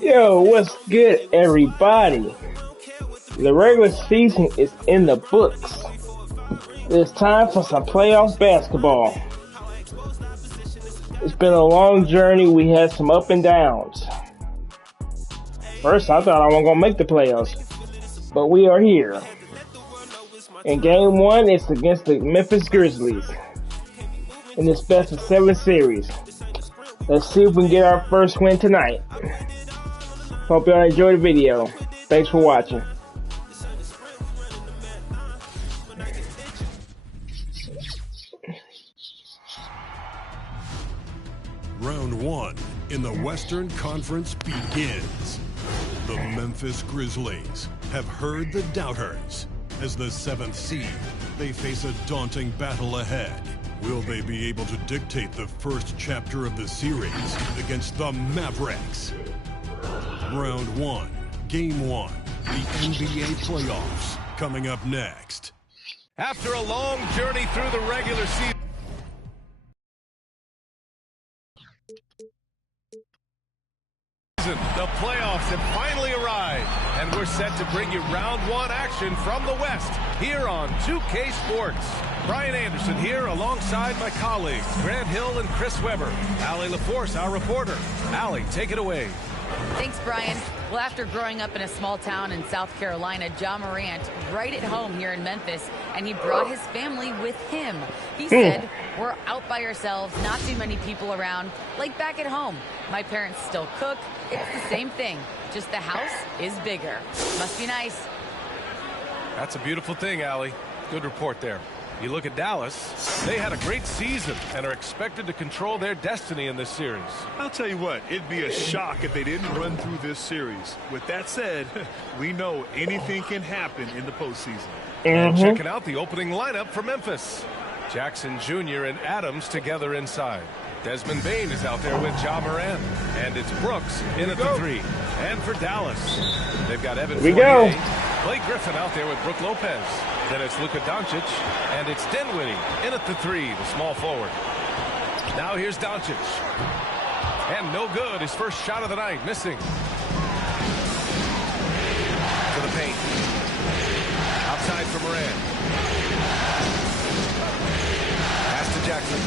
Yo, what's good, everybody? The regular season is in the books. It's time for some playoff basketball. It's been a long journey. We had some up and downs. First, I thought I wasn't going to make the playoffs, but we are here. And game one is against the Memphis Grizzlies in this best of 7 series. Let's see if we can get our first win tonight. Hope y'all enjoy the video. Thanks for watching. Round 1 in the Western Conference begins. The Memphis Grizzlies have heard the doubters. As the 7th seed, they face a daunting battle ahead. Will they be able to dictate the first chapter of the series against the Mavericks? Round 1, Game 1, the NBA playoffs, coming up next. After a long journey through the regular season, the playoffs have finally arrived, and we're set to bring you round 1 action from the West here on 2K Sports. Brian Anderson here alongside my colleagues Grant Hill and Chris Webber. Allie LaForce, our reporter. Allie, take it away. Thanks, Brian. Well, after growing up in a small town in South Carolina, Ja Morant right at home here in Memphis, and he brought his family with him. He said, "We're out by ourselves, not too many people around, like back at home. My parents still cook. It's the same thing, just the house is bigger. Must be nice." That's a beautiful thing, Allie. Good report there. You look at Dallas, they had a great season and are expected to control their destiny in this series. I'll tell you what, it'd be a shock if they didn't run through this series. With that said, we know anything can happen in the postseason. And checking out the opening lineup for Memphis. Jackson Jr. and Adams together inside. Desmond Bane is out there with Ja Morant. And it's Brooks in at the 3. And for Dallas, they've got Evan Fournier, Blake Griffin out there with Brook Lopez. Then it's Luka Doncic, and it's Dinwiddie in at the 3, the small forward. Now here's Doncic. And no good, his first shot of the night, missing. To the paint. Outside for Morant. Pass to Jackson.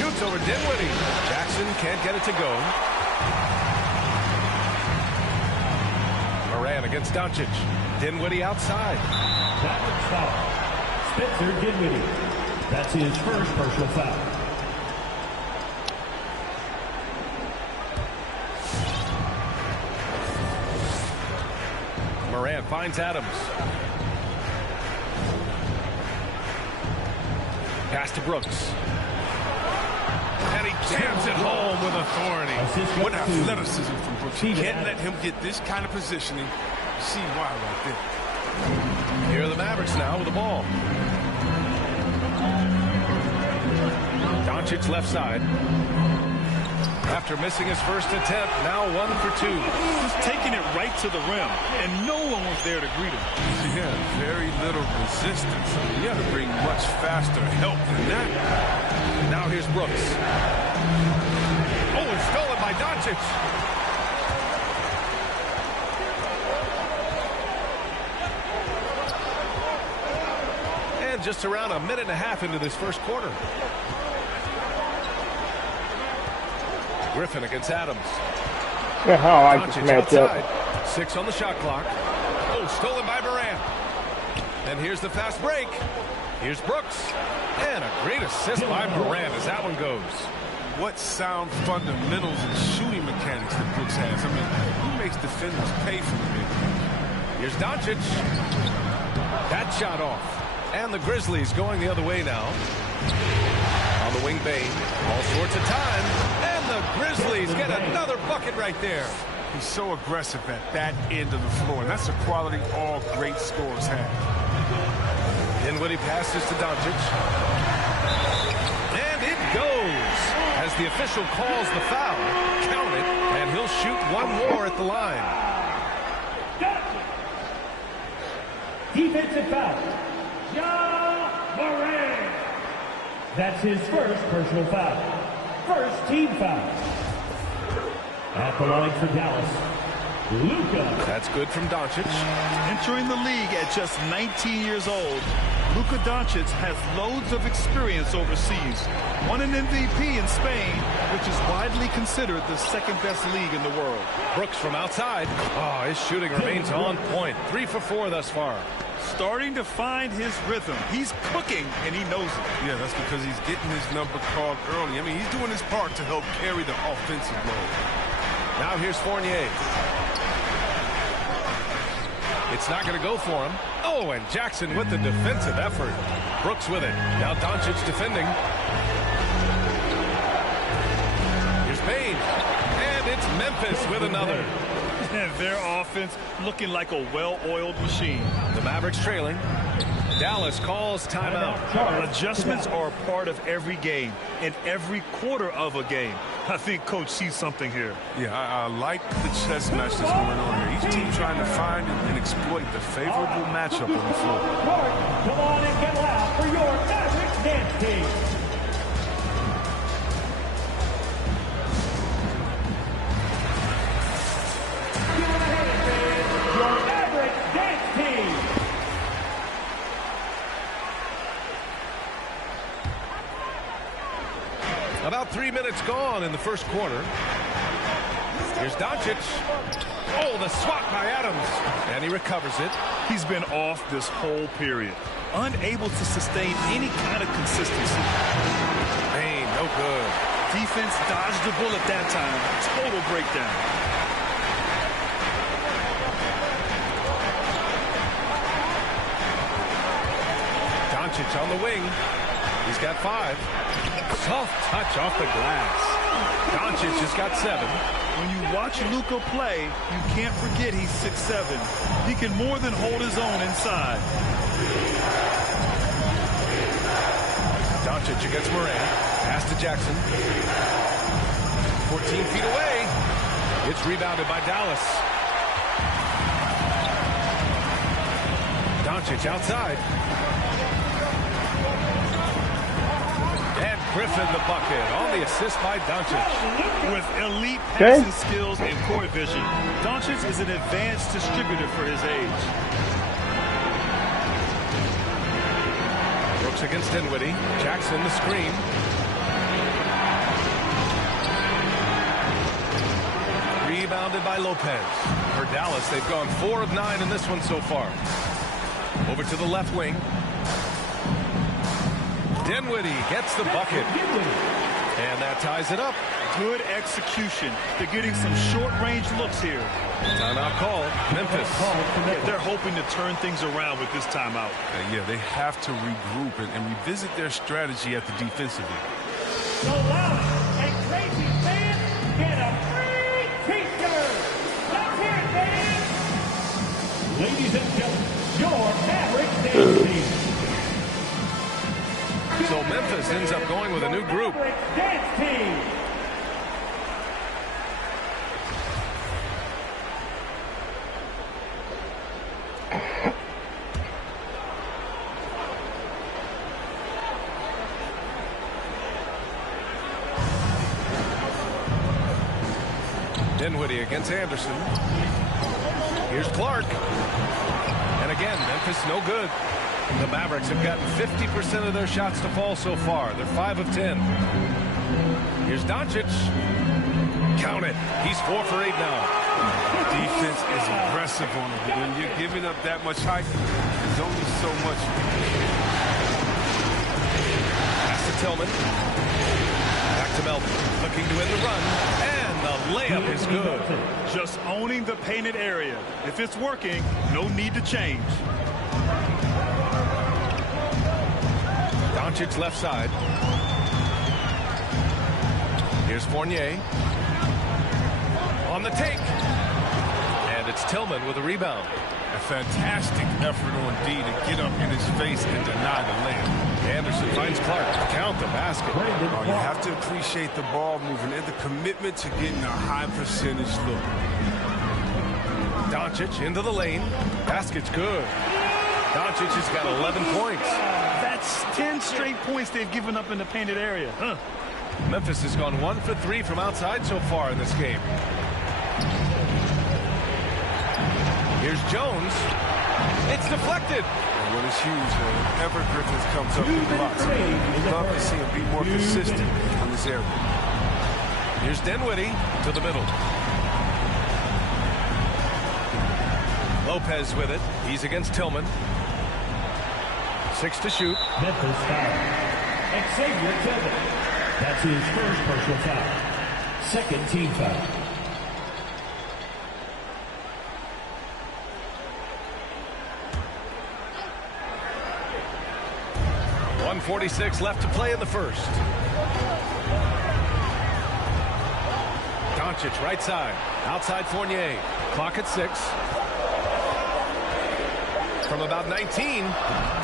Shoots over Dinwiddie. Jackson can't get it to go. Morant against Doncic. Dinwiddie outside. That was foul. Spencer Dinwiddie. That's his first personal foul. Morant finds Adams. Pass to Brooks. And he jams it home with authority. What athleticism from Brooks. You can't let him get this kind of positioning. See why right there. Here are the Mavericks now with the ball. Doncic left side. After missing his first attempt, now 1 for 2. He's taking it right to the rim, and no one was there to greet him. Yeah, very little resistance. I mean, you have to bring much faster help than that. Now here's Brooks. Oh, and stolen by Doncic. And just around a minute and a half into this first quarter. Griffin against Adams. Yeah, I like this matchup. 6 on the shot clock. Oh, stolen by Morant. And here's the fast break. Here's Brooks. And a great assist by Morant as that one goes. What sound fundamentals and shooting mechanics that Brooks has. I mean, he makes defenders pay for them. Here's Doncic. That shot off. And the Grizzlies going the other way now. On the wing, Bane. All sorts of time. And the Grizzlies get another bucket right there. He's so aggressive at that end of the floor. And that's a quality all great scorers have. Dinwiddie passes to Doncic. And it goes. As the official calls the foul, count it, and he'll shoot one more at the line. Defensive foul. Ja Morant. That's his first personal foul. first team foul. At the line for Dallas, Luka. That's good from Doncic. Entering the league at just 19 years old, Luka Doncic has loads of experience overseas. Won an MVP in Spain, which is widely considered the second-best league in the world. Brooks from outside. Oh, his shooting remains on point. 3 for 4 thus far. Starting to find his rhythm. He's cooking, and he knows it. Yeah, that's because he's getting his number called early. I mean, he's doing his part to help carry the offensive load. Now here's Fournier. It's not going to go for him. Oh, and Jackson with the defensive effort. Brooks with it. Now Doncic defending. Here's Bane. And it's Memphis with another. And their offense looking like a well-oiled machine. The Mavericks trailing. Dallas calls timeout. Adjustments are a part of every game and every quarter of a game. I think Coach sees something here. Yeah, I like the chess match that's going on here. Each team trying to find and exploit the favorable matchup on the floor. Come on and get loud for your Mavericks dance team. Your Mavericks dance team. About 3 minutes gone in the first quarter. Here's Doncic. Oh, the swat by Adams. And he recovers it. He's been off this whole period. Unable to sustain any kind of consistency. Bane, no good. Defense dodged the bullet that time. Total breakdown. Doncic on the wing. He's got 5. Soft touch off the glass. Doncic has got 7. When you watch Luka play, you can't forget he's 6'7". He can more than hold his own inside. Doncic against Moran. Pass to Jackson. 14 feet away. It's rebounded by Dallas. Doncic outside. And Griffin the bucket on the assist by Doncic. With elite passing skills and court vision, Doncic is an advanced distributor for his age. Brooks against Dinwiddie. Jackson the screen. Rebounded by Lopez. For Dallas, they've gone 4 of 9 in this one so far. Over to the left wing. Dinwiddie gets the bucket. And that ties it up. Good execution. They're getting some short-range looks here. Timeout call. Memphis. They're hoping to turn things around with this timeout. Yeah, they have to regroup and revisit their strategy at the defensive end. So loud and crazy fans get a free t-shirt. Let's hear it, fans. Ladies and gentlemen, your Mavericks dance team. So Memphis ends up going with a new group. Mavericks dance team. Dinwiddie against Anderson. Here's Clark. And again, Memphis no good. The Mavericks have gotten 50% of their shots to fall so far. They're 5 of 10. Here's Doncic. Count it. He's 4 for 8 now. Defense is aggressive on him. When you're giving up that much height, there's only so much. Pass to Tillman. Back to Melton. Looking to end the run. And the layup is good. Just owning the painted area. If it's working, no need to change. Doncic left side. Here's Fournier. On the take. And it's Tillman with a rebound. A fantastic effort on D to get up in his face and deny the layup. Anderson finds Clark. Count the basket. Oh, you have to appreciate the ball moving and the commitment to getting a high percentage look. Doncic into the lane. Basket's good. Doncic has got 11 points. That's 10 straight points they've given up in the painted area. Memphis has gone 1 for 3 from outside so far in this game. Here's Jones. It's deflected. What is huge, whenever Griffin comes up with blocks, we'd love to see him be more consistent in this area. Here's Dinwiddie to the middle. Lopez with it. He's against Tillman. 6 to shoot. Memphis foul. Xavier Tillman. That's his first personal foul. Second team foul. 1:46 left to play in the first. Doncic right side. Outside Fournier. Clock at 6. From about 19.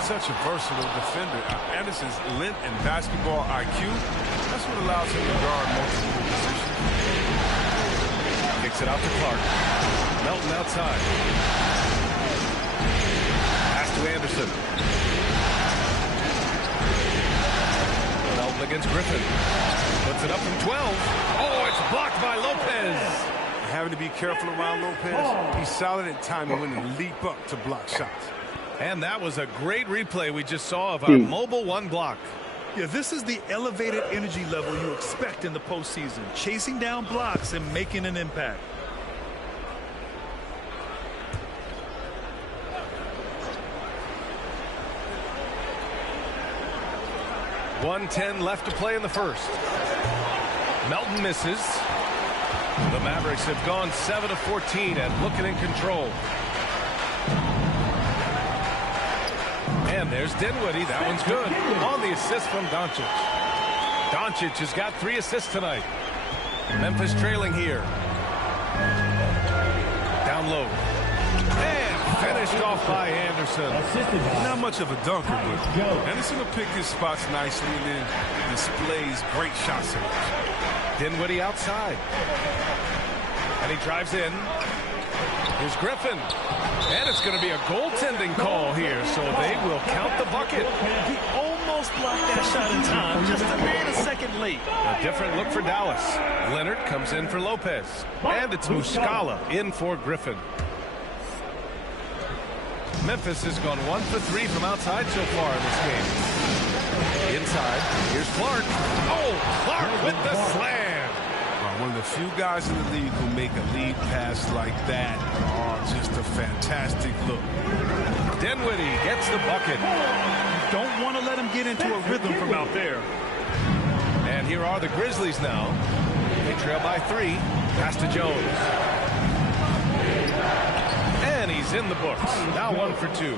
Such a versatile defender. Anderson's length and basketball IQ, that's what allows him to guard multiple positions. Kicks it out to Clark. Melton outside. Pass to Anderson. Melton against Griffin. Puts it up from 12. Oh, it's blocked by Lopez. Having to be careful around Lopez. He's solid at timing when to leap up to block shots. And that was a great replay we just saw of our mobile one block. Yeah, this is the elevated energy level you expect in the postseason. Chasing down blocks and making an impact. .110 left to play in the first. Melton misses. The Mavericks have gone 7 of 14 and looking in control. And there's Dinwiddie. That one's good. On the assist from Doncic. Doncic has got 3 assists tonight. Memphis trailing here. Down low. And finished off by Anderson. Not much of a dunker, but Anderson will pick his spots nicely and then displays great shot selection. Dinwiddie outside. And he drives in. Here's Griffin. And it's going to be a goaltending call here, so they will count the bucket. He almost blocked that shot in time, just a man a second late. A different look for Dallas. Leonard comes in for Lopez. And it's Muscala in for Griffin. Memphis has gone 1 for 3 from outside so far in this game. Inside, here's Clark. Oh, Clark with the slam. One of the few guys in the league who make a lead pass like that are just a fantastic look. Dinwiddie gets the bucket. You don't want to let him get into a rhythm from out there. And here are the Grizzlies now. They trail by 3. Pass to Jones. And he's in the books. Now 1 for 2.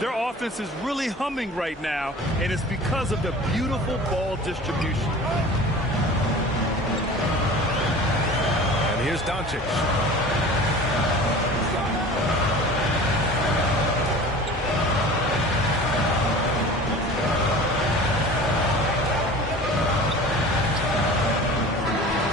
Their offense is really humming right now, and it's because of the beautiful ball distribution. Here's Doncic.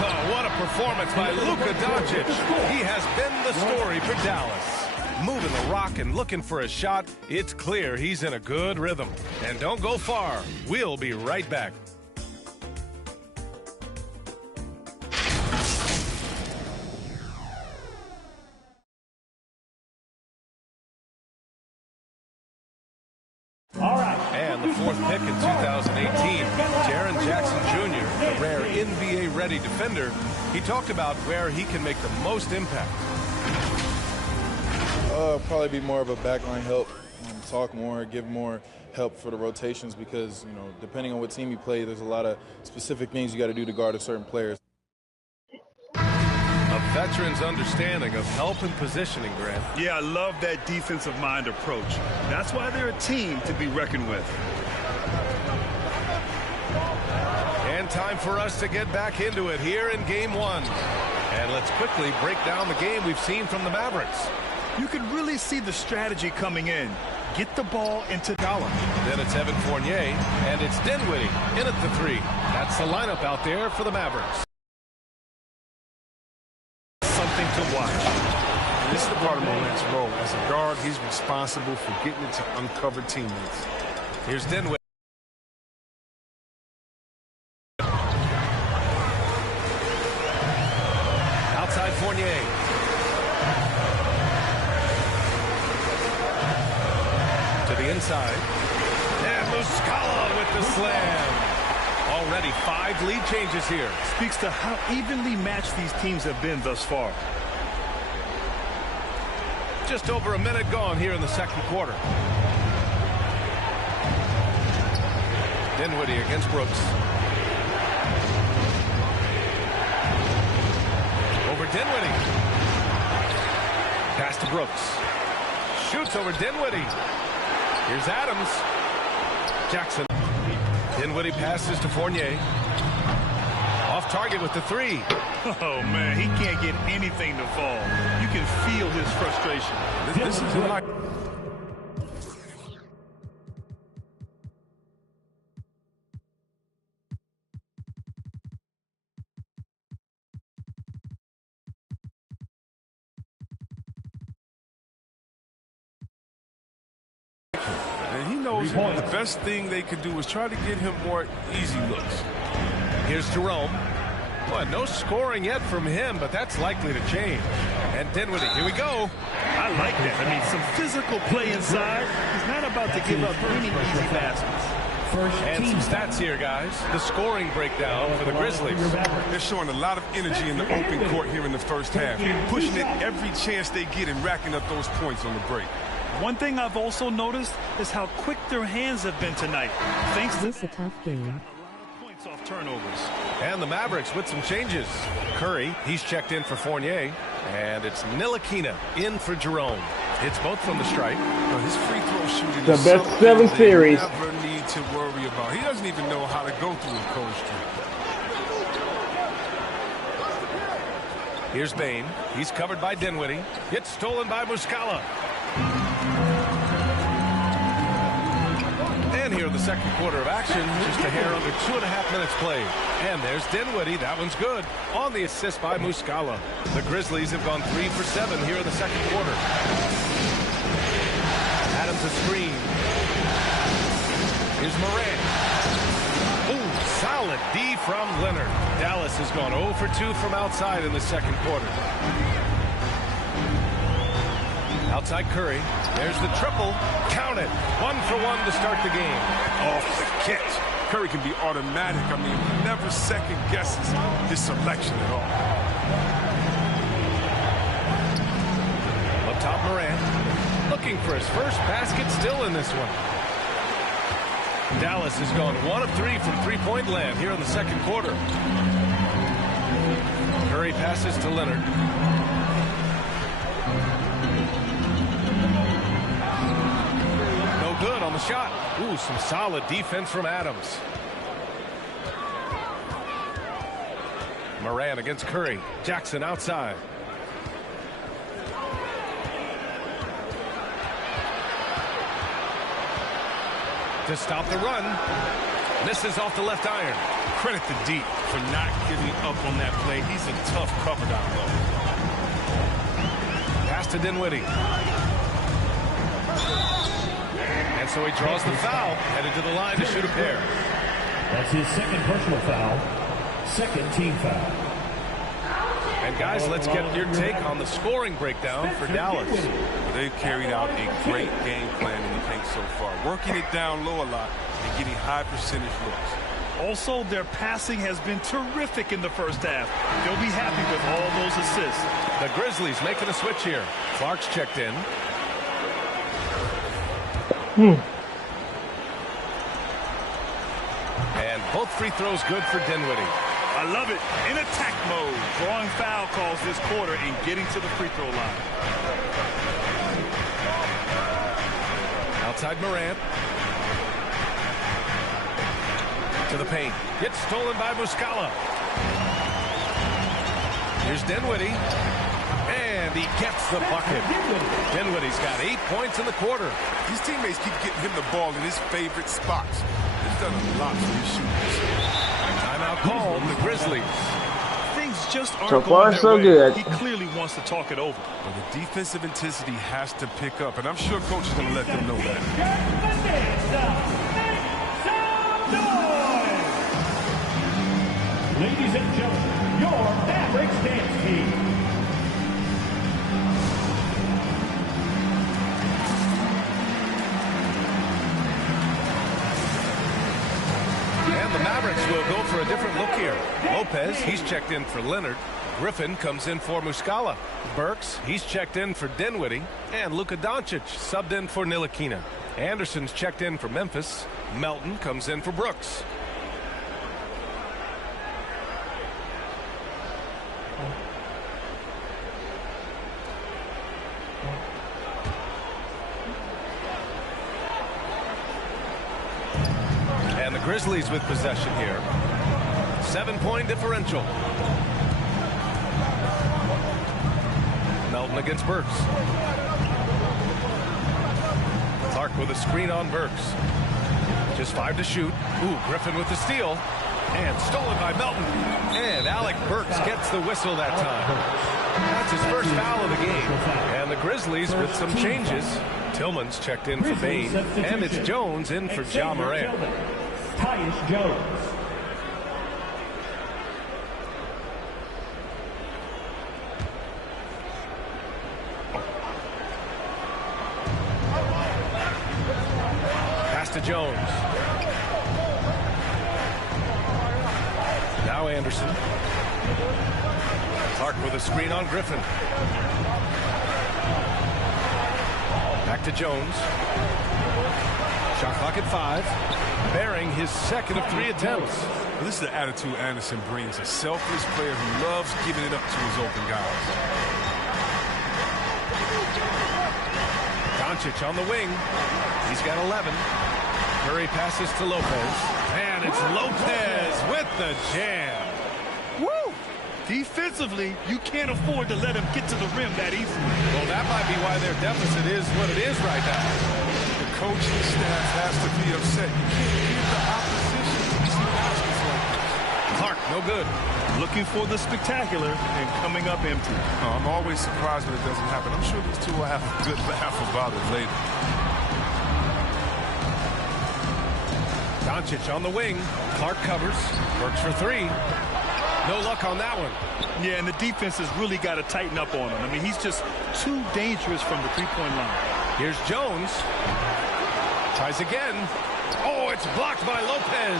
Oh, what a performance by Luka Doncic. He has been the story for Dallas. Moving the rock and looking for a shot. It's clear he's in a good rhythm. And don't go far. We'll be right back. And the 4th pick in 2018, Jaren Jackson Jr., the rare NBA-ready defender, he talked about where he can make the most impact. Probably be more of a backline help, talk more, give more help for the rotations because, you know, depending on what team you play, there's a lot of specific things you got to do to guard a certain player. A veteran's understanding of help and positioning, Grant. Yeah, I love that defensive mind approach. That's why they're a team to be reckoned with. And time for us to get back into it here in Game 1. And let's quickly break down the game we've seen from the Mavericks. You can really see the strategy coming in. Get the ball into Gollum. Then it's Evan Fournier, and it's Dinwiddie in at the 3. That's the lineup out there for the Mavericks. Something to watch. This is the part of Morant's role. As a guard, he's responsible for getting it to uncovered teammates. Here's Dinwiddie. inside. And Muscala with the slam. Already 5 lead changes here. Speaks to how evenly matched these teams have been thus far. Just over a minute gone here in the second quarter. Dinwiddie against Brooks. Over Dinwiddie. Pass to Brooks. Shoots over Dinwiddie. Here's Adams. Jackson. Dinwiddie passes to Fournier. Off target with the 3. Oh, man, he can't get anything to fall. You can feel his frustration. This is like... And he knows the best thing they can do is try to get him more easy looks. Here's Jerome. Well, no scoring yet from him, but that's likely to change. And Dinwiddie, here we go. I like that. I mean, some physical play inside. He's not about to give up any easy baskets. And some stats here, guys. The scoring breakdown for the Grizzlies. They're showing a lot of energy in the open court here in the first half, pushing it every chance they get and racking up those points on the break. One thing I've also noticed is how quick their hands have been tonight. Thanks to This is a tough game. a lot of points off turnovers. And the Mavericks with some changes. Curry, he's checked in for Fournier. And it's Ntilikina in for Jerome. It's both from the stripe. But his free throw shooting The is best something 7 they series. never need to worry about. He doesn't even know how to go through a cold streak. Here's Bane. He's covered by Dinwiddie. It's stolen by Muscala. And here in the second quarter of action, just a hair under 2.5 minutes played. And there's Dinwiddie. That one's good. On the assist by Muscala. The Grizzlies have gone 3 for 7 here in the second quarter. Adams a screen. Here's Morant. Ooh, solid D from Leonard. Dallas has gone 0 for 2 from outside in the second quarter. Outside Curry. There's the triple. Count it. 1 for 1 to start the game. Off the catch. Curry can be automatic. I mean, he never second guesses his selection at all. Up top, Morant. Looking for his first basket still in this one. Dallas has gone 1 of 3 from three-point land here in the second quarter. Curry passes to Leonard. No good on the shot. Ooh, some solid defense from Adams. Morant against Curry. Jackson outside. To stop the run. Misses off the left iron. Credit to D for not giving up on that play. He's a tough cover down low. Pass to Dinwiddie. And so he draws the foul. Headed to the line to shoot a pair. That's his second personal foul. Second team foul. And guys, let's get your take on the scoring breakdown for Dallas. They've carried out a great game plan in the paint so far, working it down low a lot and getting high percentage looks. Also, their passing has been terrific in the first half. They'll be happy with all those assists. The Grizzlies making a switch here. Clark's checked in. And both free throws good for Dinwiddie. I love it. In attack mode, drawing foul calls this quarter and getting to the free throw line. Outside Morant. To the paint. Gets stolen by Muscala. Here's Dinwiddie. And he gets the bucket. Dinwiddie's got 8 points in the quarter. His teammates keep getting him the ball in his favorite spots. He's done a lot for his shooters. Timeout called the Grizzlies. Things just aren't So going far, their so way. good. He clearly wants to talk it over. But the defensive intensity has to pick up, and I'm sure coach is going to let them know that. Ladies and gentlemen, your Mavericks dance team. Grizzlies will go for a different look here. Lopez, he's checked in for Leonard. Griffin comes in for Muscala. Burks, he's checked in for Dinwiddie. And Luka Doncic subbed in for Ntilikina. Anderson's checked in for Memphis. Melton comes in for Brooks. And the Grizzlies with possession here. 7-point differential. Melton against Burks. Clark with a screen on Burks. Just 5 to shoot. Ooh, Griffin with the steal. And stolen by Melton. And Alec Burks gets the whistle that time. That's his first foul of the game. And the Grizzlies with some changes. Tillman's checked in for Bain. And it's Jones in for Ja Morant. Tyus Jones. Pass to Jones. Now Anderson. Clark with a screen on Griffin. Back to Jones. Shot clock at 5. Bearing his second of 3 attempts. Well, this is the attitude Anderson brings. A selfless player who loves giving it up to his open guys. Doncic on the wing. He's got 11. Curry passes to Lopez. And it's Lopez with the jam. Woo! Defensively, you can't afford to let him get to the rim that easily. Well, that might be why their deficit is what it is right now. The coaching staff has to be upset. You can't give the opposition easy baskets like this. Clark, no good. Looking for the spectacular and coming up empty. I'm always surprised when it doesn't happen. I'm sure these two will have a good laugh about it later. Doncic on the wing. Clark covers. Works for 3. No luck on that one. Yeah, and the defense has really got to tighten up on him. I mean, he's just too dangerous from the three-point line. Here's Jones. Tries again. Oh, it's blocked by Lopez.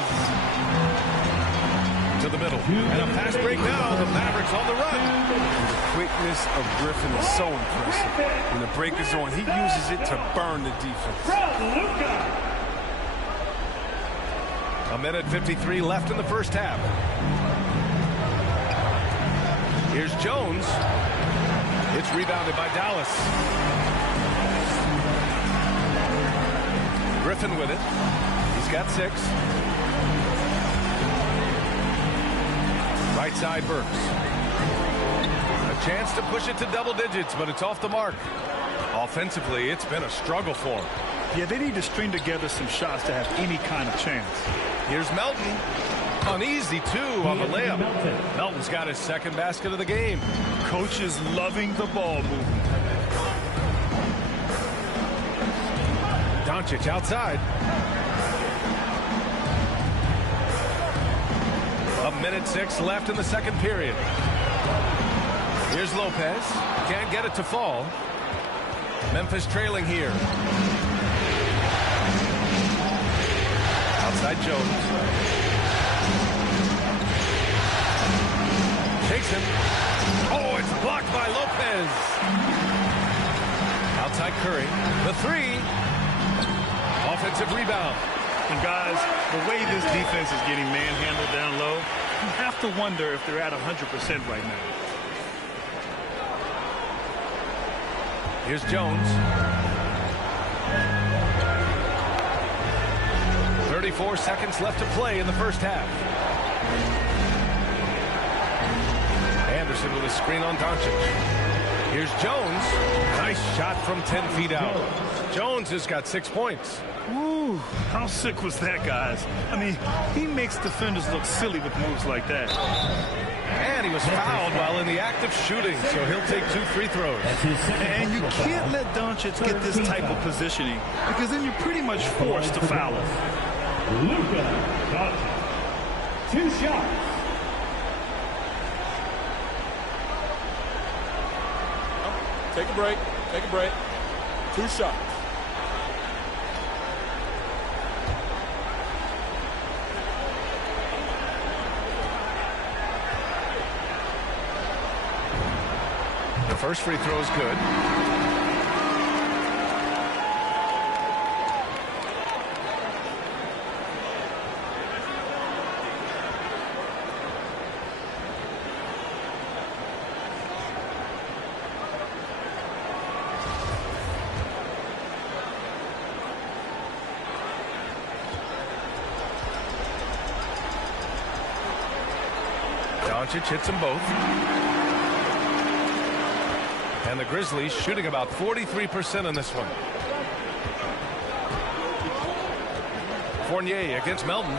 To the middle. And a fast break now. The Mavericks on the run. The quickness of Griffin is so impressive. When the break is on, he uses it to burn the defense. A minute 53 left in the first half. Here's Jones. It's rebounded by Dallas. Griffin with it. He's got 6. Right side Burks. A chance to push it to double digits, but it's off the mark. Offensively, it's been a struggle for him. Yeah, they need to string together some shots to have any kind of chance. Here's Melton. Uneasy, 2 on the layup. Melton's got his second basket of the game. Coach is loving the ball movement. Doncic outside. A minute 6 left in the second period. Here's Lopez. Can't get it to fall. Memphis trailing here. Outside Jones. Takes him. Oh, it's blocked by Lopez. Outside Curry. The 3. Offensive rebound. And guys, the way this defense is getting manhandled down low, you have to wonder if they're at 100% right now. Here's Jones. 34 seconds left to play in the first half. Anderson with a screen on Doncic. Here's Jones. Nice shot from 10 feet out. Jones has got 6 points. Ooh, how sick was that, guys? I mean, he makes defenders look silly with moves like that. And he was fouled while in the act of shooting, so he'll take 2 free throws. And you can't let Doncic get this type of positioning, because then you're pretty much forced to foul him. Luka Doncic. 2 shots. Take a break. Take a break. 2 shots. First free throw is good. Doncic hits them both. And the Grizzlies shooting about 43% in this one. Fournier against Melton.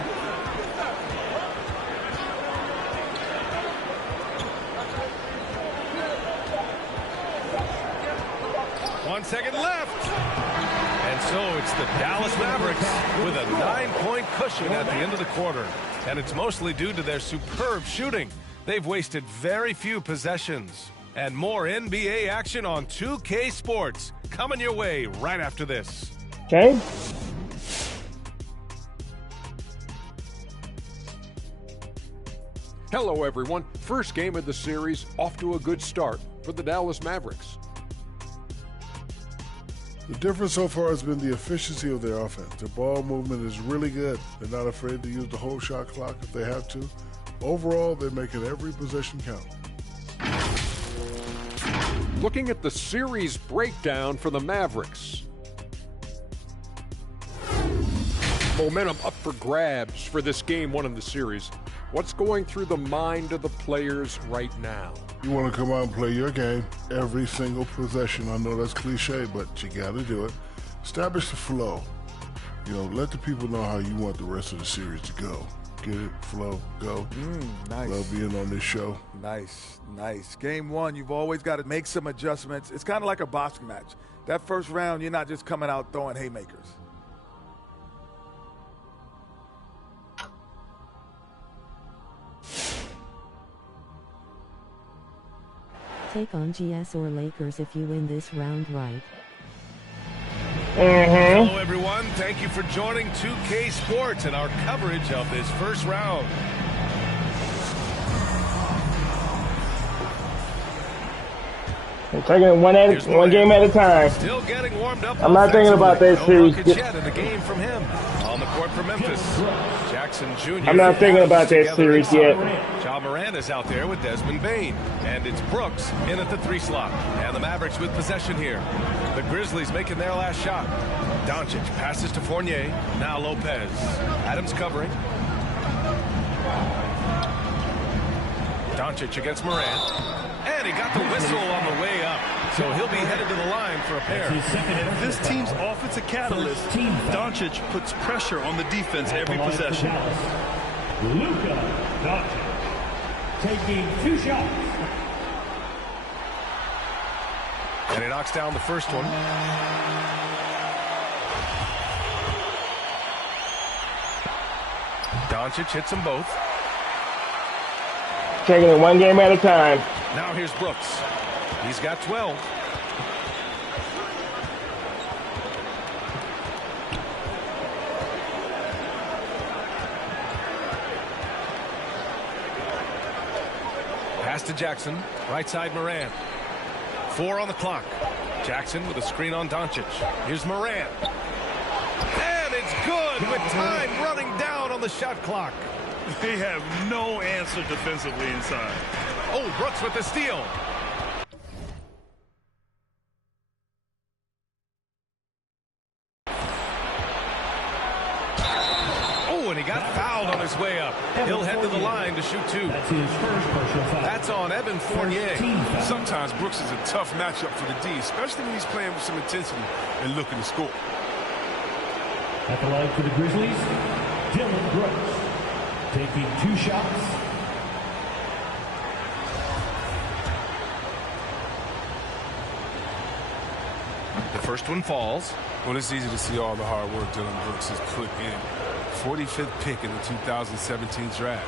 One second left. And so it's the Dallas Mavericks with a 9-point cushion at the end of the quarter. And it's mostly due to their superb shooting. They've wasted very few possessions. And more NBA action on 2K Sports coming your way right after this. Okay. Hello, everyone. First game of the series, off to a good start for the Dallas Mavericks. The difference so far has been the efficiency of their offense. Their ball movement is really good. They're not afraid to use the whole shot clock if they have to. Overall, they're making every possession count. Looking at the series breakdown for the Mavericks. Momentum up for grabs for this game one of the series. What's going through the mind of the players right now? You want to come out and play your game every single possession. I know that's cliche, but you got to do it. Establish the flow. You know, let the people know how you want the rest of the series to go. Get it, flow, go. Nice. Love being on this show. Nice, nice. Game one, you've always got to make some adjustments. It's kind of like a boxing match. That first round, you're not just coming out throwing haymakers. Take on GS or Lakers if you win this round right. Hello, everyone. Thank you for joining 2K Sports and our coverage of this first round. I'm taking it one game at a time. Still getting warmed up. I'm not thinking about that series. Yet in the game from him on the court for Memphis. Jackson Jr. I'm not thinking about that series yet. Ja Morant is out there with Desmond Bane. And it's Brooks in at the 3 slot. And the Mavericks with possession here. The Grizzlies making their last shot. Doncic passes to Fournier. Now Lopez. Adams covering. Doncic against Morant. And he got the whistle on the way up. So he'll be headed to the line for a pair. This team's offensive catalyst, Doncic puts pressure on the defense every possession. Luka Doncic taking 2 shots. And he knocks down the first one. Doncic hits them both. Taking it one game at a time. Now here's Brooks. He's got 12. Pass to Jackson. Right side Morant. 4 on the clock. Jackson with a screen on Doncic. Here's Morant. And it's good with time running down on the shot clock. They have no answer defensively inside. Oh, Brooks with the steal. Oh, and he got fouled on his way up. He'll head to the line to shoot 2. That's his first personal foul. That's on Evan Fournier. Sometimes Brooks is a tough matchup for the D, especially when he's playing with some intensity and looking to score. At the line for the Grizzlies, Dylan Brooks taking 2 shots. The first one falls. Well, it's easy to see all the hard work Dylan Brooks has put in. 45th pick in the 2017 draft.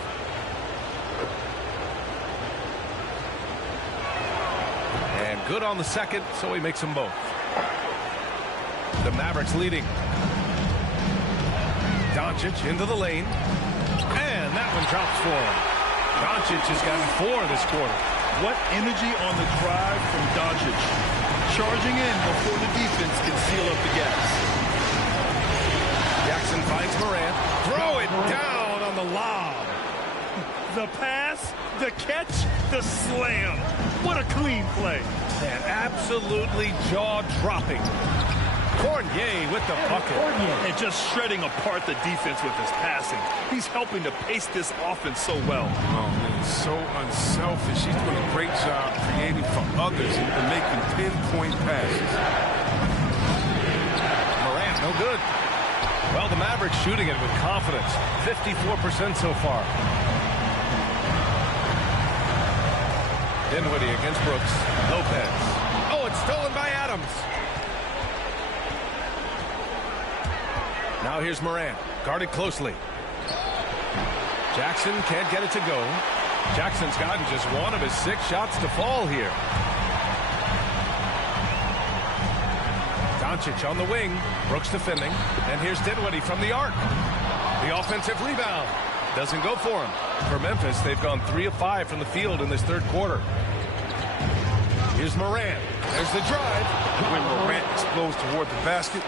And good on the second, so he makes them both. The Mavericks leading. Doncic into the lane. And that one drops for him. Doncic has gotten 4 this quarter. What energy on the drive from Doncic. Charging in before the defense can seal up the gas. Jackson finds Morant. Throw it down on the lob. The pass, the catch, the slam. What a clean play. And absolutely jaw-dropping. Fournier with the bucket. And just shredding apart the defense with his passing. He's helping to pace this offense so well. Oh, man, so unselfish. He's doing a great job creating for others and making pinpoint passes. Morant, no good. Well, the Mavericks shooting it with confidence. 54% so far. Dinwiddie against Brooks. Lopez. Oh, it's stolen by Adams. Now here's Morant. Guarded closely. Jackson can't get it to go. Jackson's gotten just one of his 6 shots to fall here. Doncic on the wing. Brooks defending. And here's Dinwiddie from the arc. The offensive rebound. Doesn't go for him. For Memphis, they've gone 3 of 5 from the field in this third quarter. Here's Morant. There's the drive. When Morant explodes toward the basket,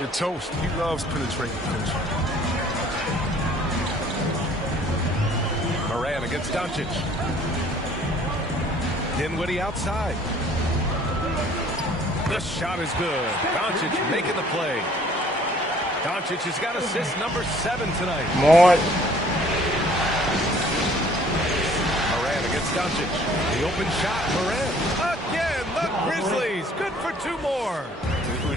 you're toast. He loves penetrating, coach. Morant against Doncic. Dinwiddie outside. The shot is good. Doncic making the play. Doncic has got assist number 7 tonight. Morant. Morant against Doncic. The open shot. Morant. Again, the Grizzlies. Good for 2 more.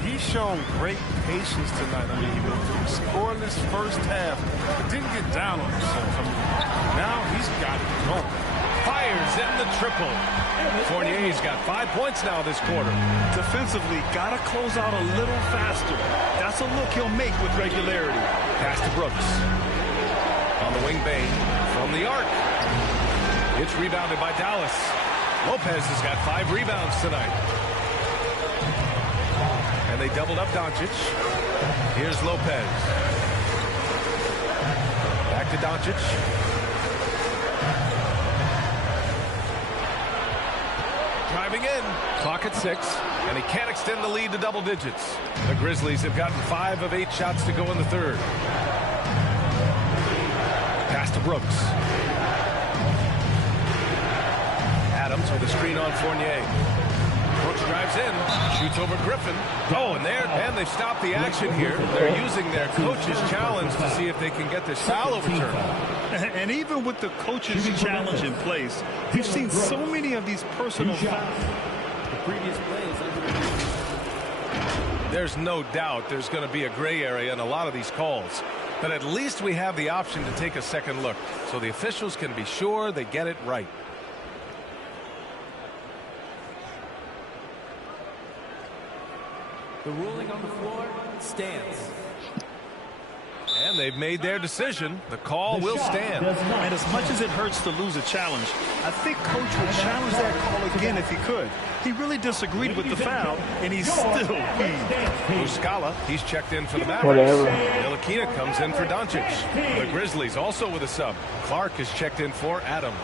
He's shown great patience tonight. I mean, he went through a scoreless first half, but didn't get down on himself. I mean, now he's got it going. Fires in the triple. Fournier's got 5 points now this quarter. Defensively, got to close out a little faster. That's a look he'll make with regularity. Pass to Brooks. On the wing, Bane from the arc. It's rebounded by Dallas. Lopez has got 5 rebounds tonight. And they doubled up Doncic. Here's Lopez. Back to Doncic. Driving in. Clock at 6. And he can't extend the lead to double digits. The Grizzlies have gotten 5 of 8 shots to go in the third. Pass to Brooks. Adams with a screen on Fournier. Brooks drives in, shoots over Griffin. Oh, and they've stopped the action here. They're using their coach's challenge to see if they can get this foul overturned. And even with the coach's challenge in place, we've seen so many of these personal fouls. The previous play is under. There's no doubt there's going to be a gray area in a lot of these calls. But at least we have the option to take a second look, so the officials can be sure they get it right. The ruling on the floor stands. And they've made their decision. The call will stand. And as much as it hurts to lose a challenge, I think Coach would challenge that call again if he could. He really disagreed with the foul, and he's still Muscala, he's checked in for the Mavericks. Ntilikina comes in for Doncic. The Grizzlies also with a sub. Clark is checked in for Adams.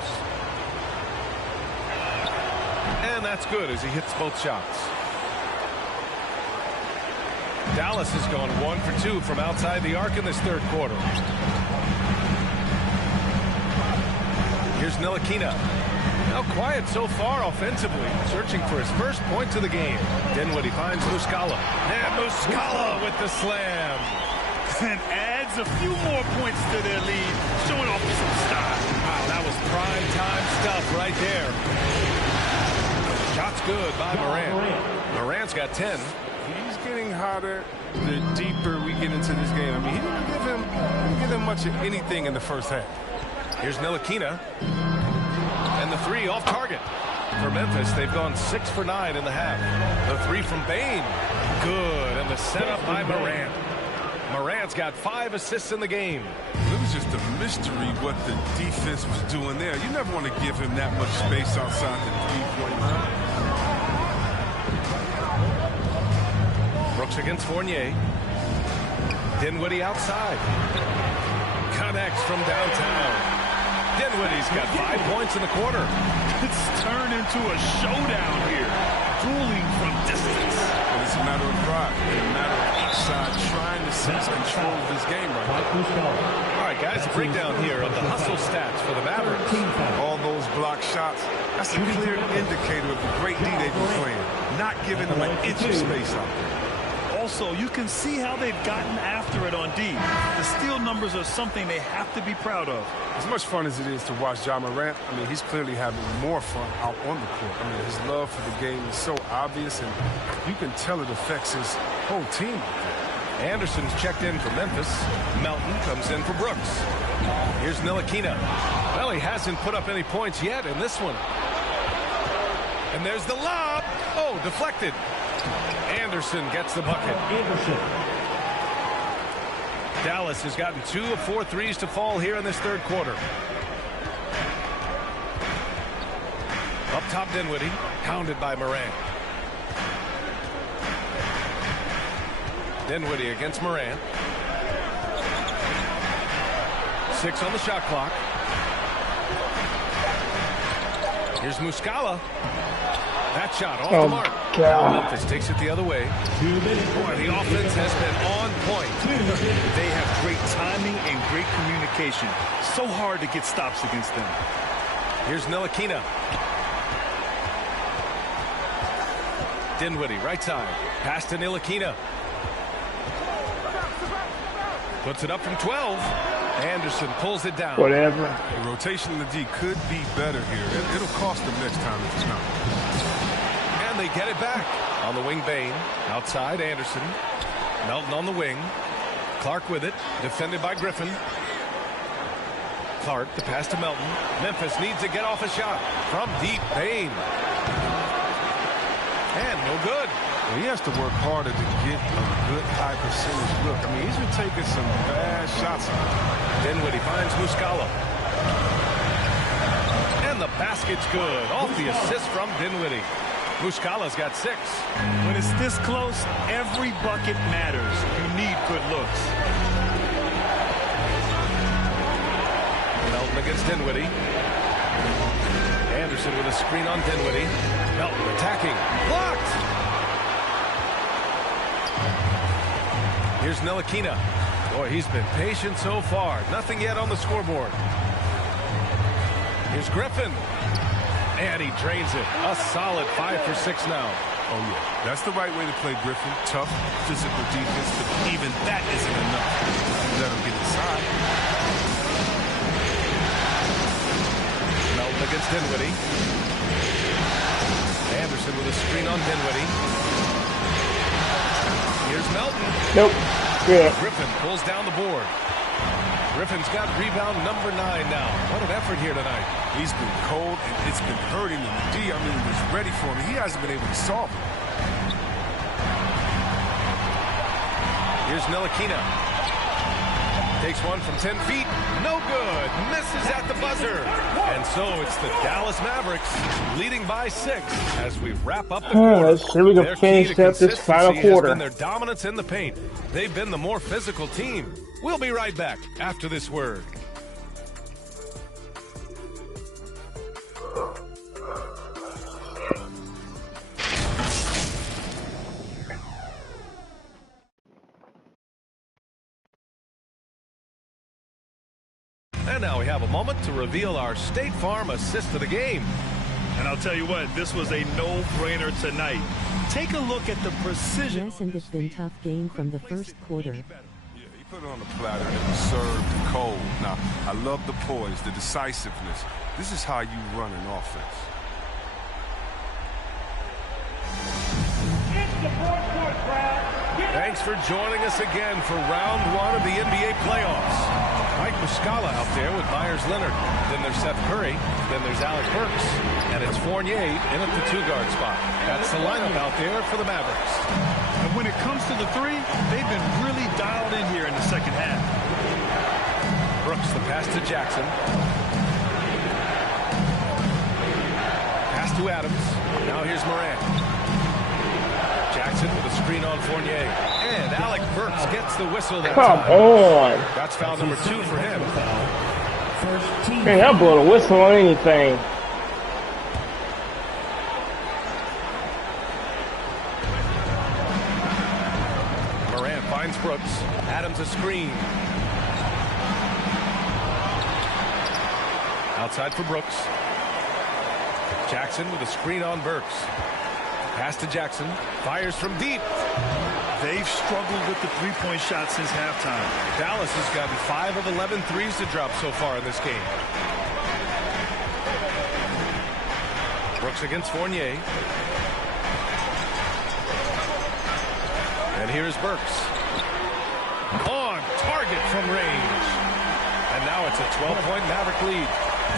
And that's good as he hits both shots. Dallas has gone 1 for 2 from outside the arc in this third quarter. Here's Ntilikina. Now quiet so far offensively, searching for his first points of the game. Dinwiddie finds Muscala. And Muscala with the slam. and adds a few more points to their lead, showing off some style. Wow, that was prime time stuff right there. Shot's good by Morant. Morant's got 10. He's getting hotter the deeper we get into this game. I mean, he didn't give him much of anything in the first half. Here's Ntilikina. And the three off target. For Memphis, they've gone 6 for 9 in the half. The three from Bane. Good. And the setup by Morant. Morant's got 5 assists in the game. It was just a mystery what the defense was doing there. You never want to give him that much space outside the three-point line. Brooks against Fournier. Dinwiddie outside. Connects from downtown. Dinwiddie's got 5 points in the quarter. It's turned into a showdown here. Dueling from distance. And it's a matter of pride. And a matter of each side trying to seize control of this game right now. All right, guys, a breakdown here of the hustle stats for the Mavericks. All those block shots, that's a clear indicator of the great D they've been playing. Not giving them an inch of space out there. Also, you can see how they've gotten after it on D. The steal numbers are something they have to be proud of. As much fun as it is to watch Ja Morant, I mean, he's clearly having more fun out on the court. I mean, his love for the game is so obvious, and you can tell it affects his whole team out there. Anderson's checked in for Memphis. Melton comes in for Brooks. Here's Ntilikina. Well, he hasn't put up any points yet in this one. And there's the lob. Oh, deflected. Anderson gets the bucket. Dallas has gotten 2 of 4 threes to fall here in this third quarter. Up top, Dinwiddie, hounded by Morant. Dinwiddie against Morant. 6 on the shot clock. Here's Muscala. That shot off the mark. Memphis takes it the other way. Boy, the offense has been on point. They have great timing and great communication. So hard to get stops against them. Here's Ntilikina. Dinwiddie, right side. Pass to Ntilikina. Puts it up from 12. Anderson pulls it down. Whatever. The rotation in the D could be better here. It'll cost them next time if it's not. And they get it back. On the wing, Bane. Outside, Anderson. Melton on the wing. Clark with it. Defended by Griffin. Clark, the pass to Melton. Memphis needs to get off a shot. From deep, Bane. And no good. Well, he has to work harder to get a good high percentage look. I mean, he's been taking some bad shots. Dinwiddie finds Muscala. And the basket's good. Off the assist from Dinwiddie. Muscala's got 6. When it's this close, every bucket matters. You need good looks. Melton against Dinwiddie. Anderson with a screen on Dinwiddie. Melton attacking. Blocked! Here's Ntilikina. Boy, he's been patient so far. Nothing yet on the scoreboard. Here's Griffin. And he drains it. A solid 5 for 6 now. Oh, yeah. That's the right way to play Griffin. Tough, physical defense, but even that isn't enough. Let him get inside. Melton against Dinwiddie. Anderson with a screen on Dinwiddie. Here's Melton. Nope. Yeah. Griffin pulls down the board. Griffin's got rebound number 9 now. What an effort here tonight. He's been cold, and it's been hurting him. D, I mean, was ready for him. He hasn't been able to solve it. Here's Ntilikina. Takes one from 10 feet. No good. Misses at the buzzer. And so it's the Dallas Mavericks leading by 6 as we wrap up the quarter. Here we go. Finish up this final quarter. Has been their dominance in the paint. They've been the more physical team. We'll be right back after this word. And now we have a moment to reveal our State Farm assist of the game. And I'll tell you what, this was a no-brainer tonight. Take a look at the precision. Yes, and it's been tough game from the first quarter. Yeah, he put it on the platter and it was served cold. Now, I love the poise, the decisiveness. This is how you run an offense. Thanks for joining us again for round 1 of the NBA playoffs. Mike Muscala out there with Myers Leonard. Then there's Seth Curry. Then there's Alec Burks. And it's Fournier in at the 2-guard spot. That's the lineup out there for the Mavericks. And when it comes to the 3, they've been really dialed in here in the second half. Brooks, the pass to Jackson. Pass to Adams. Now here's Morant. Jackson with a screen on Fournier. And Alec Burks gets the whistle that time. Come on. That's foul number 2 for him. First team. Man, I'll blow the whistle on anything. Morant finds Brooks. Adams a screen. Outside for Brooks. Jackson with a screen on Burks. Pass to Jackson. Fires from deep. They've struggled with the three-point shot since halftime. Dallas has gotten 5 of 11 threes to drop so far in this game. Brooks against Fournier. And here's Burks. On target from range. And now it's a 12-point Maverick lead.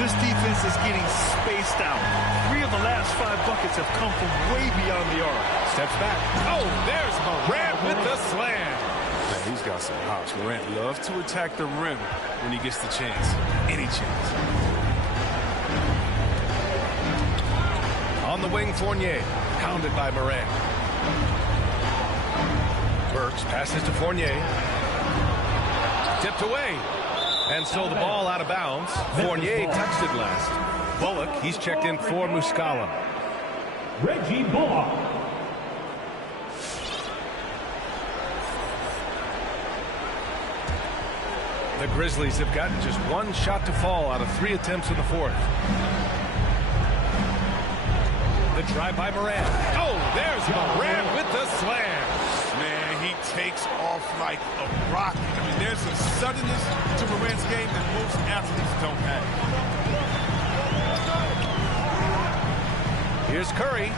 This defense is getting spaced out. 3 of the last 5 buckets have come from way beyond the arc. Steps back. Oh, there's Morant with the slam. Man, he's got some hops. Morant loves to attack the rim when he gets the chance. Any chance. On the wing, Fournier. Pounded by Morant. Burks passes to Fournier. Tipped away. And so the ball out of bounds. Fournier touched it last. Bullock, he's checked in for Muscala. Reggie Bullock. The Grizzlies have gotten just 1 shot to fall out of 3 attempts in the fourth. The drive by Morant. Oh, there's Morant with the slam. Man, he takes off like a rocket. I mean, there's a suddenness to Morant's game that most athletes don't have. Here's Curry.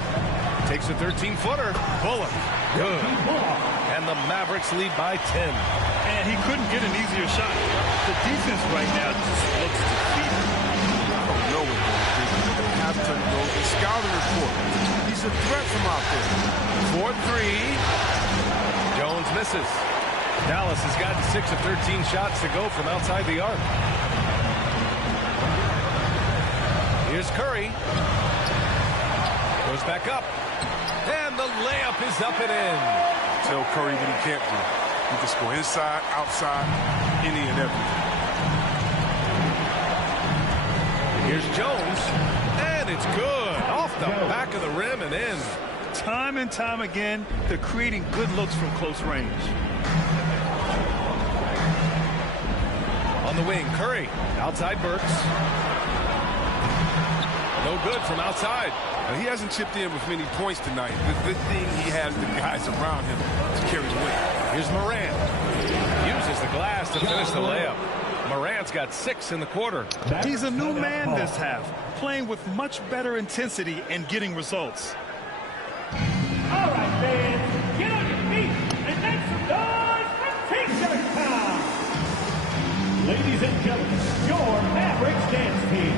Takes a 13-footer. Bullock. Good. And the Mavericks lead by 10. And he couldn't get an easier shot. The defense right now just looks defeated. I don't know what they're thinking. They have to know the scouting report. He's a threat from out there. 4-3. Jones misses. Dallas has gotten 6 of 13 shots to go from outside the arc. Here's Curry. Goes back up. And the layup is up and in. Tell Curry what he can't do. He can score inside, outside, any and everything. Here's Jones. And it's good. Off the back of the rim and in. Time and time again, they're creating good looks from close range. On the wing, Curry. Outside Burks. No good from outside. Now, he hasn't chipped in with many points tonight. The good thing he has the guys around him to carry the weight. Here's Morant. Uses the glass to finish the layup. Morant's got 6 in the quarter. He's a new man this half, playing with much better intensity and getting results. All right, fans, get on your feet and make some noise for T-shirt time. Ladies and gentlemen, your Mavericks dance team.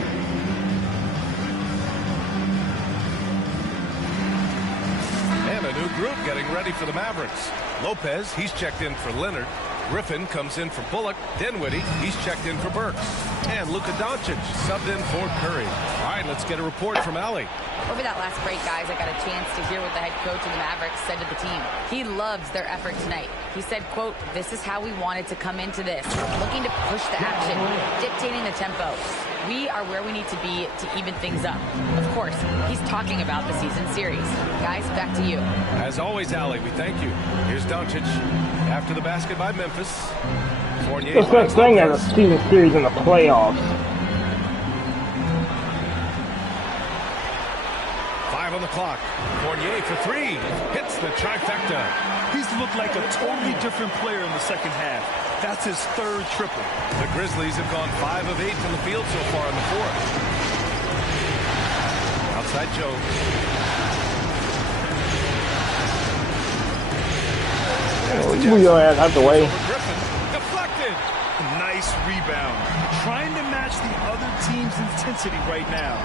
And a new group getting ready for the Mavericks. Lopez, he's checked in for Leonard. Griffin comes in for Bullock. Dinwiddie, he's checked in for Burks. And Luka Doncic subbed in for Curry. All right, let's get a report from Allie. Over that last break, guys, I got a chance to hear what the head coach of the Mavericks said to the team. He loves their effort tonight. He said, quote, "This is how we wanted to come into this. Looking to push the action, dictating the tempo. We are where we need to be to even things up." Of course, he's talking about the season series. Guys, back to you. As always, Allie, we thank you. Here's Doncic after the basket by Memphis. Fournier. It's that thing as a season series in the playoffs. 5 on the clock. Fournier for 3. Hits the trifecta. He's looked like a totally different player in the second half. That's his 3rd triple. The Grizzlies have gone 5 of 8 from the field so far in the fourth. Outside Jones. Move your ass out the way. Griffin. Deflected. Nice rebound. Trying to match the other team's intensity right now.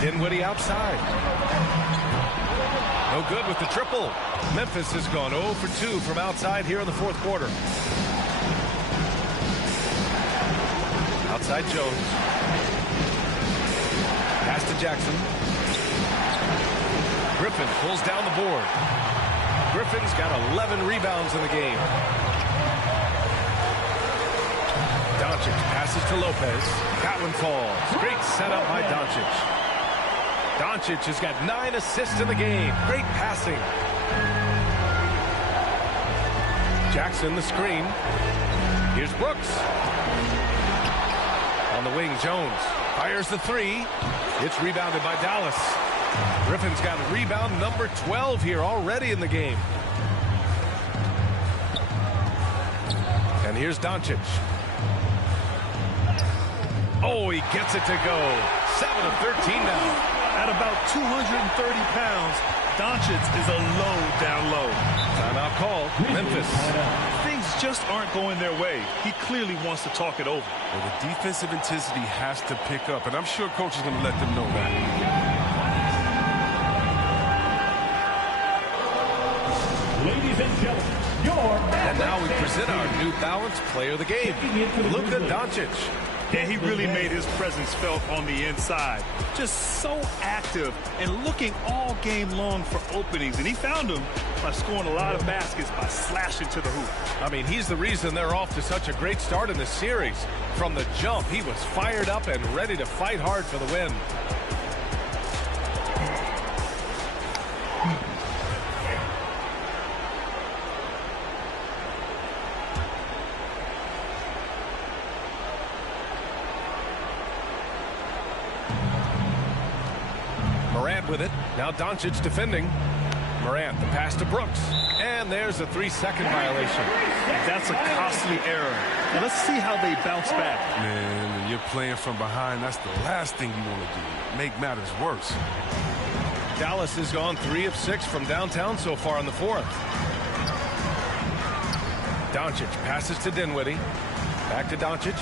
Dinwiddie outside. No good with the triple. Memphis has gone 0 for 2 from outside here in the fourth quarter. Outside Jones. Pass to Jackson. Griffin pulls down the board. Griffin's got 11 rebounds in the game. Doncic passes to Lopez. That one falls. Great setup by Doncic. Doncic has got 9 assists in the game. Great passing. Jackson the screen. Here's Brooks. On the wing, Jones fires the three. It's rebounded by Dallas. Griffin's got rebound number 12 here already in the game. And here's Doncic. Oh, he gets it to go. 7 of 13 now. At about 230 pounds, Doncic is a low down low. Timeout call. Memphis. Things just aren't going their way. He clearly wants to talk it over. Well, the defensive intensity has to pick up, and I'm sure coach is going to let them know that. Ladies and gentlemen, your And now we present our New Balance player of the game, Luka Doncic. Yeah, he really made his presence felt on the inside. Just so active and looking all game long for openings. And he found them by scoring a lot of baskets by slashing to the hoop. I mean, he's the reason they're off to such a great start in this series. From the jump, he was fired up and ready to fight hard for the win. With it. Now Doncic defending. Morant, the pass to Brooks. And there's a 3-second violation. That's a costly error. Now let's see how they bounce back. Man, when you're playing from behind, that's the last thing you want to do. Make matters worse. Dallas has gone 3 of 6 from downtown so far in the fourth. Doncic passes to Dinwiddie. Back to Doncic.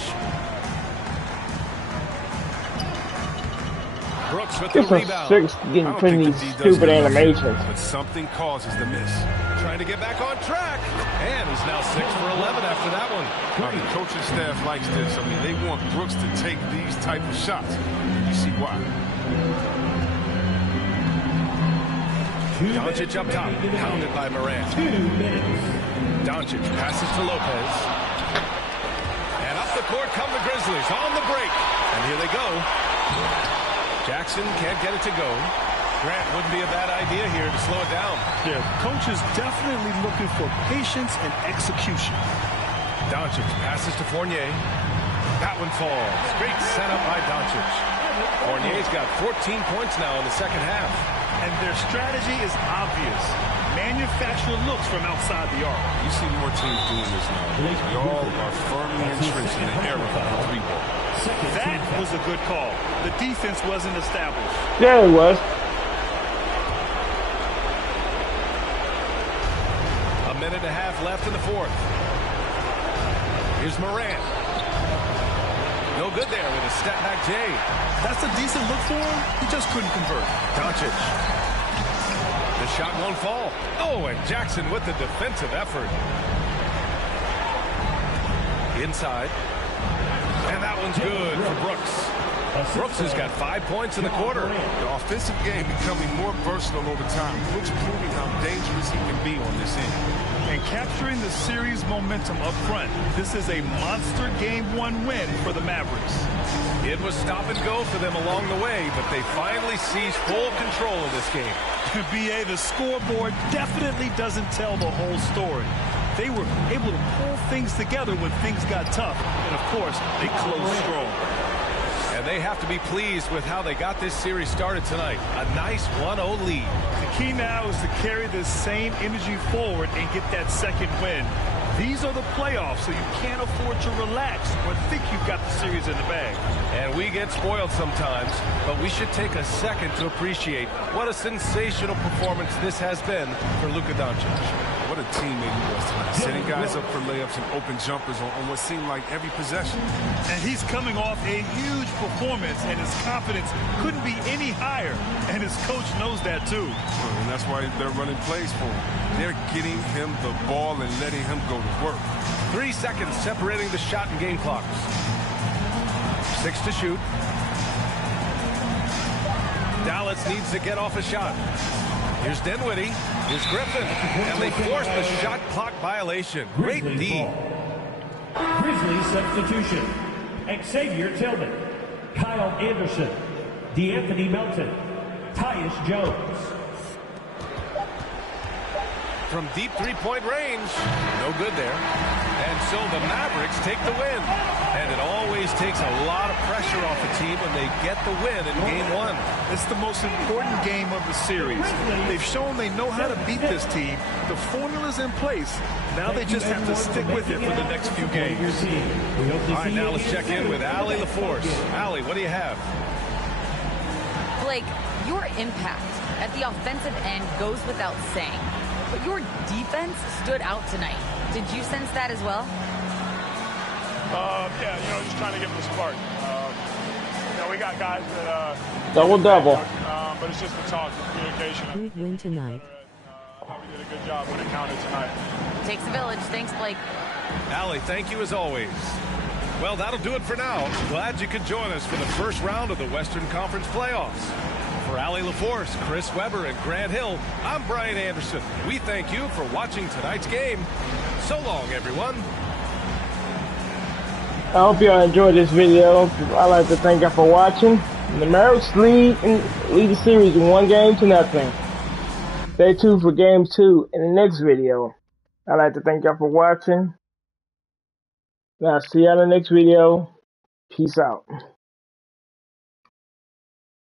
Brooks with the rebound. 6 getting putting these stupid animations. But something causes the miss. Trying to get back on track. And he's now 6 for 11 after that one. The coaching staff likes this. I mean, they want Brooks to take these type of shots. You see why. Doncic up top, pounded by Morant. Doncic passes to Lopez. And up the court come the Grizzlies on the break. And here they go. Jackson can't get it to go. Grant wouldn't be a bad idea here to slow it down. Yeah, coach is definitely looking for patience and execution. Doncic passes to Fournier. That one falls. Great setup by Doncic. Fournier's got 14 points now in the second half. And their strategy is obvious. Manufacture looks from outside the arc. You see more teams doing this now. They all are firmly entrenched in the era of the three-ball. That was a good call. The defense wasn't established. Yeah, it was. A minute and a half left in the fourth. Here's Morant. No good there with a step-back J. That's a decent look for him. He just couldn't convert. Doncic. The shot won't fall. Oh, and Jackson with the defensive effort. Inside. And that one's good for Brooks. Brooks has got 5 points in the quarter. The offensive game becoming more versatile over time. Brooks proving how dangerous he can be on this end. And capturing the series momentum up front. This is a monster Game 1 win for the Mavericks. It was stop and go for them along the way, but they finally seized full control of this game. BA, the scoreboard definitely doesn't tell the whole story. They were able to pull things together when things got tough. And, of course, they closed strong. And they have to be pleased with how they got this series started tonight. A nice 1-0 lead. The key now is to carry this same energy forward and get that second win. These are the playoffs, so you can't afford to relax or think you've got the series in the bag. And we get spoiled sometimes, but we should take a second to appreciate what a sensational performance this has been for Luka Doncic. What a teammate he was tonight, setting guys up for layups and open jumpers on what seemed like every possession. And he's coming off a huge performance, and his confidence couldn't be any higher. And his coach knows that, too. And that's why they're running plays for him. They're getting him the ball and letting him go to work. 3 seconds separating the shot and game clocks. 6 to shoot. Dallas needs to get off a shot. Here's Dinwiddie. Here's Griffin. And they force the shot clock violation. Great D. Grizzlies substitution. Xavier Tillman, Kyle Anderson, DeAnthony Melton, Tyus Jones. From deep three-point range. No good there. And so the Mavericks take the win. And it always takes a lot of pressure off the team when they get the win in Game 1. It's the most important game of the series. They've shown they know how to beat this team. The formula's in place. Now they just have to stick with it for the next few games. All right, now let's check in with Allie LaForce. Allie, what do you have? Blake, your impact at the offensive end goes without saying. But your defense stood out tonight. Did you sense that as well? Yeah, just trying to give them a spark. We got guys that... Double-double. But it's just the talk, the communication. Good win tonight. I thought we did a good job when it counted tonight. Takes a village. Thanks, Blake. Allie, thank you as always. Well, that'll do it for now. Glad you could join us for the first round of the Western Conference playoffs. For Allie LaForce, Chris Webber, and Grant Hill, I'm Brian Anderson. We thank you for watching tonight's game. So long, everyone. I hope y'all enjoyed this video. I'd like to thank y'all for watching. The Mavericks lead the series 1-0. Stay tuned for Game 2 in the next video. I'd like to thank y'all for watching. I'll see y'all in the next video. Peace out.